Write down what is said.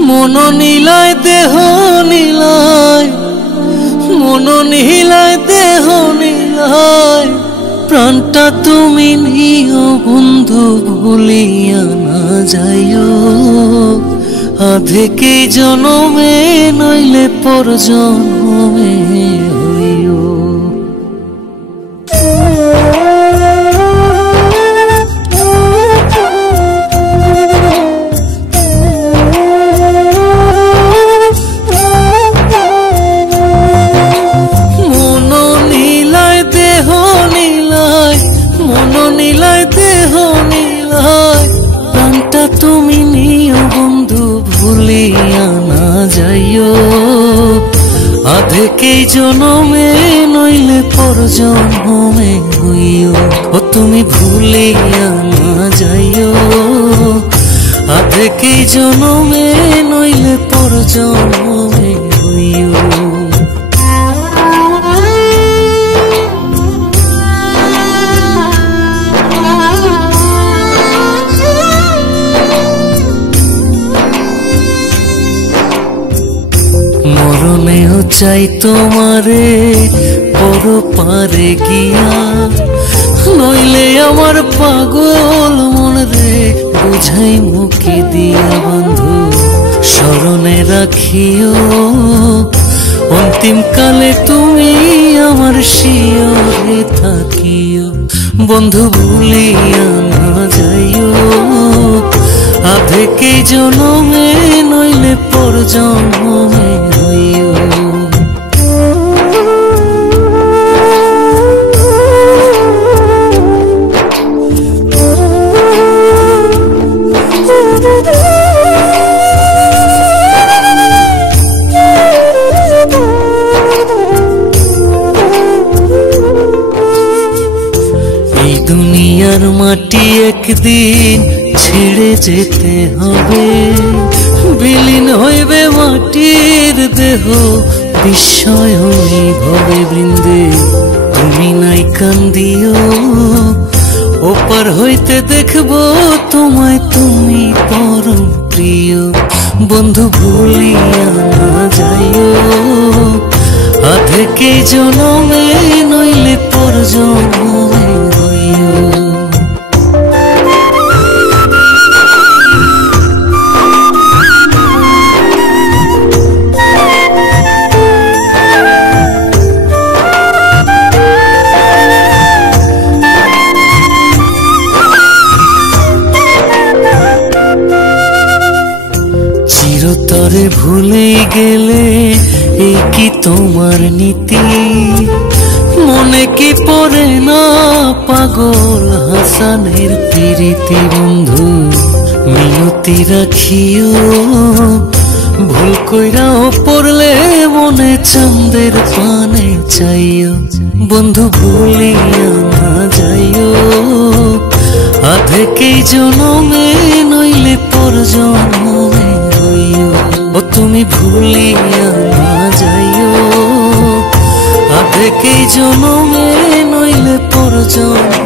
মন নিলায় দেহ নিলায়, মন নিলায় দেহ নিলায়, প্রাণটা তুমি নিও বন্ধু ভুলিয়া না যাইও। আধেকে জনমে নইলে পর জনমে হইও। তুমি নিও বন্ধু ভুলিয়া না যাইও। আধেকে জনমে নইলে পর জনমে হইও। ও তুমি ভুলিয়া না যাইও। আধেকে জনমে নইলে পর জনমে হইও। মরণেও চাই তোমারে পর পারে গিয়া, নইলে আমার পাগল মন রে বুঝাই মুখে দিয়া। বন্ধু স্মরণে রাখিও অন্তিম কালে তুমি আমার শিয়রে থাকিও। বন্ধু ভুলিয়া না যাইও। আধেকে জনমে নইলে পর জনমে হইও। এই দুনিয়ার মাটি একদিন ছেড়ে যেতে হবে। বিলীন হইবে মাটির দেহ বিস্ময় ভবে বৃন্দে। তুমি নাই কান্দিও ওপার হইতে দেখবো তোমায় তুমি পরম প্রিয়। বন্ধু ভুলিয়া না যাইও। আধেকে জনমে নইলে পর জনমে হইও। চিরতরে ভুলে গেলে এই কি তোমার নীতি? মনে কি পড়ে না পাগল হাসানের প্রীতি? বন্ধু মিনতি রাখিও ভুল কইরাও পড়লে মনে চাঁদের পানে চাইও। বন্ধু ভুলিয়া না যাইও। আধেকে জনমে নইলে পর জনমে হইও। ও তুমি ভুলিয়া না যাইও। আধেকে জনমে নইলে পর জনমে